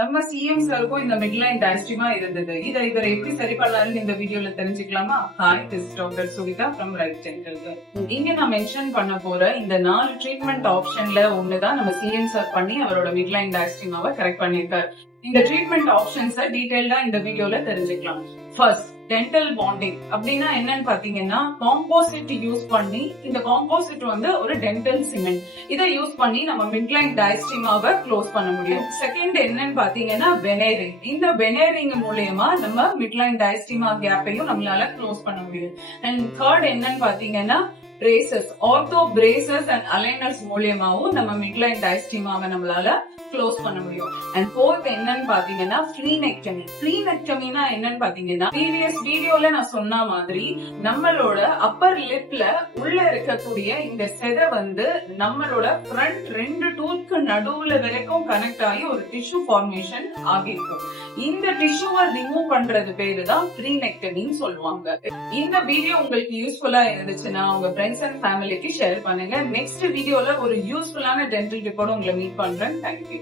நம்ம சிஎம் சாருக்கும் இந்த மிட்லைன் டைஸ்டிமா இருந்தது. இதை இவர் எப்படி சரி பண்ணலாம்னு இந்த வீடியோல தெரிஞ்சுக்கலாமா? Hi, this doctor Suvidha from right dental. இங்க நான் மென்ஷன் பண்ண போற இந்த 4 ட்ரீட்மெண்ட் ஆப்ஷன்ல ஒண்ணுதான் நம்ம சிஎம் சார் பண்ணி அவரோட மிட்லைன் டைஸ்டிமாவை கரெக்ட் பண்ணிருக்காரு. இந்த ட்ரீட்மெண்ட் ஆப்ஷன்ஸை டீடைல்டா இந்த வீடியோல தெரிஞ்சுக்கலாம். ஃபர்ஸ்ட், டென்டல் பாண்டிங் அப்படின்னா என்னன்னு பாத்தீங்கன்னா, காம்போசிட் யூஸ் பண்ணி, இந்த காம்போசிட் வந்து ஒரு டென்டல் சிமெண்ட், இதை யூஸ் பண்ணி நம்ம மிட்லைன் டைஸ்டிமாவை க்ளோஸ் பண்ண முடியும். செகண்ட் என்னன்னு பாத்தீங்கன்னா வெனேரிங். இந்த வெனேரிங் மூலியமா நம்ம மிட்லைன் டைஸ்டிமா கேப்பையும் நம்மளால க்ளோஸ் பண்ண முடியும். அண்ட் தேர்ட் என்னன்னு பாத்தீங்கன்னா braces, ortho braces and aligners மூலியமாவும் நம்ம மிட்லைன் டைஸ்டிமாவை நம்மளால க்ளோஸ் பண்ண முடியும். அண்ட் ஃபோர்த் என்னன்னு பாத்தீங்கன்னா ஃப்ரீனெக்டமி. ஃப்ரீனெக்டமினா என்னன்னு பாத்தீங்கன்னா, ப்ரீவியஸ் வீடியோல நான் சொன்ன மாதிரி நம்மளோட அப்பர் லிப்ல உள்ள இருக்கக்கூடிய இந்த செதை வந்து நம்மளோட ஃப்ரண்ட் 2 டூத்க்கு நடுவுல வரைக்கும் கனெக்ட் ஆகி ஒரு டிஷ்யூ ஃபார்மேஷன் ஆகிருக்கும். இந்த டிஷ்யூவை ரிமூவ் பண்றது பேரு தான் ஃப்ரீனெக்டமின்னு சொல்லுவாங்க. இந்த வீடியோ உங்களுக்கு யூஸ்ஃபுல்லா இருந்துச்சுன்னா உங்க ஃப்ரெண்ட்ஸ் அண்ட் ஃபேமிலிக்கு ஷேர் பண்ணுங்க. நெக்ஸ்ட் வீடியோல ஒரு யூஸ்ஃபுல்லான டென்டல் டிப்போட உங்களை மீட் பண்றேன். தேங்க்யூ.